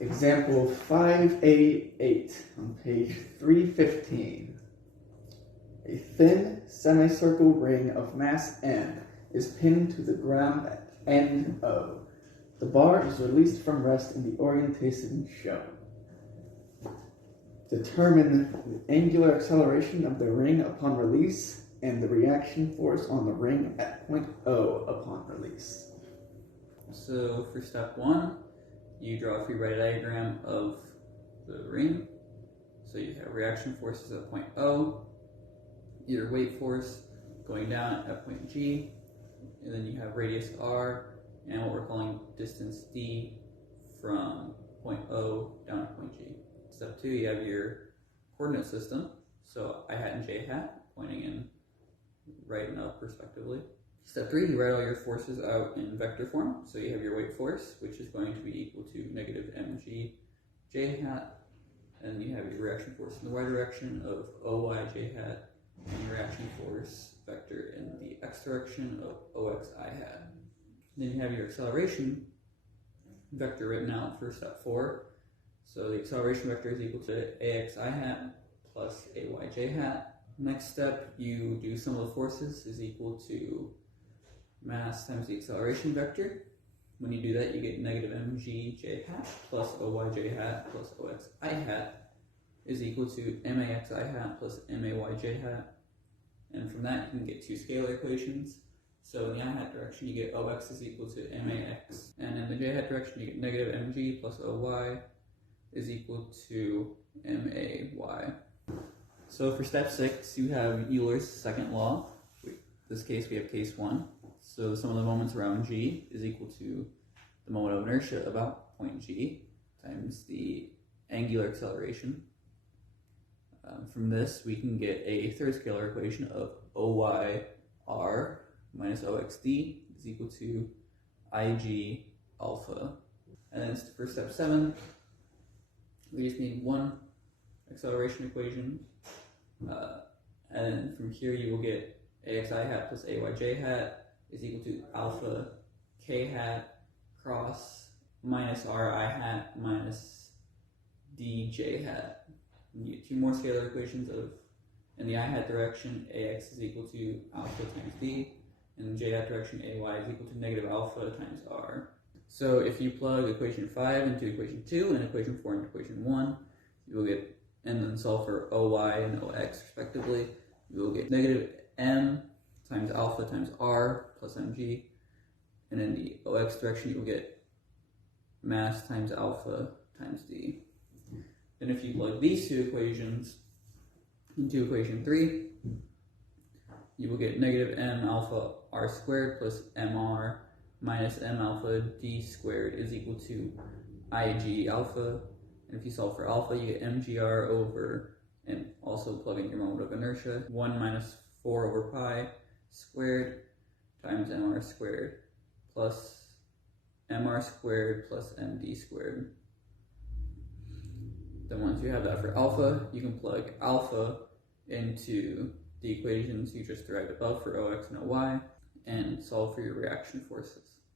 Example 588 on page 315. A thin semicircle ring of mass M is pinned to the ground at end O. The bar is released from rest in the orientation shown. Determine the angular acceleration of the ring upon release and the reaction force on the ring at point O upon release. So for step 1, you draw a free body diagram of the ring. So you have reaction forces at point O, your weight force going down at point G, and then you have radius R and what we're calling distance D from point O down to point G. Step 2, you have your coordinate system. So I hat and J hat pointing in right and up respectively. Step 3, you write all your forces out in vector form. So you have your weight force, which is going to be equal to negative mg j hat, and you have your reaction force in the y direction of oy j hat, and your reaction force vector in the x direction of ox I hat. Then you have your acceleration vector written out for step 4. So the acceleration vector is equal to ax I hat plus ay j hat. Next step, you do sum of the forces is equal to mass times the acceleration vector. When you do that, you get negative mg j hat plus oy j hat plus ox I hat is equal to max I hat plus may j hat. And from that, you can get two scalar equations. So in the I hat direction, you get ox is equal to max, and in the j hat direction, you get negative mg plus oy is equal to may. So for step 6, you have Euler's second law. In this case, we have case 1. So the sum of the moments around G is equal to the moment of inertia about point G times the angular acceleration. From this, we can get a third scalar equation of OYR minus OXD is equal to IG alpha. And then for step 7, we just need one acceleration equation. And then from here, you will get AXI hat plus AYJ hat is equal to alpha K hat cross minus RI hat minus DJ hat. You get two more scalar equations of, in the I hat direction, AX is equal to alpha times D, and in the J hat direction, AY is equal to negative alpha times R. So if you plug equation 5 into equation 2 and equation 4 into equation 1, you will get, and then solve for OY and OX respectively, you will get negative M times alpha times R plus mg, and in the OX direction you will get mass times alpha times D. Then if you plug these two equations into equation 3, you will get negative m alpha r squared plus mr minus m alpha d squared is equal to ig alpha. And if you solve for alpha, you get mgr over, and also plug in your moment of inertia, 1 minus 4 over pi squared times mr squared plus mr squared plus md squared. Then once you have that for alpha, you can plug alpha into the equations you just derived above for OX and OY and solve for your reaction forces.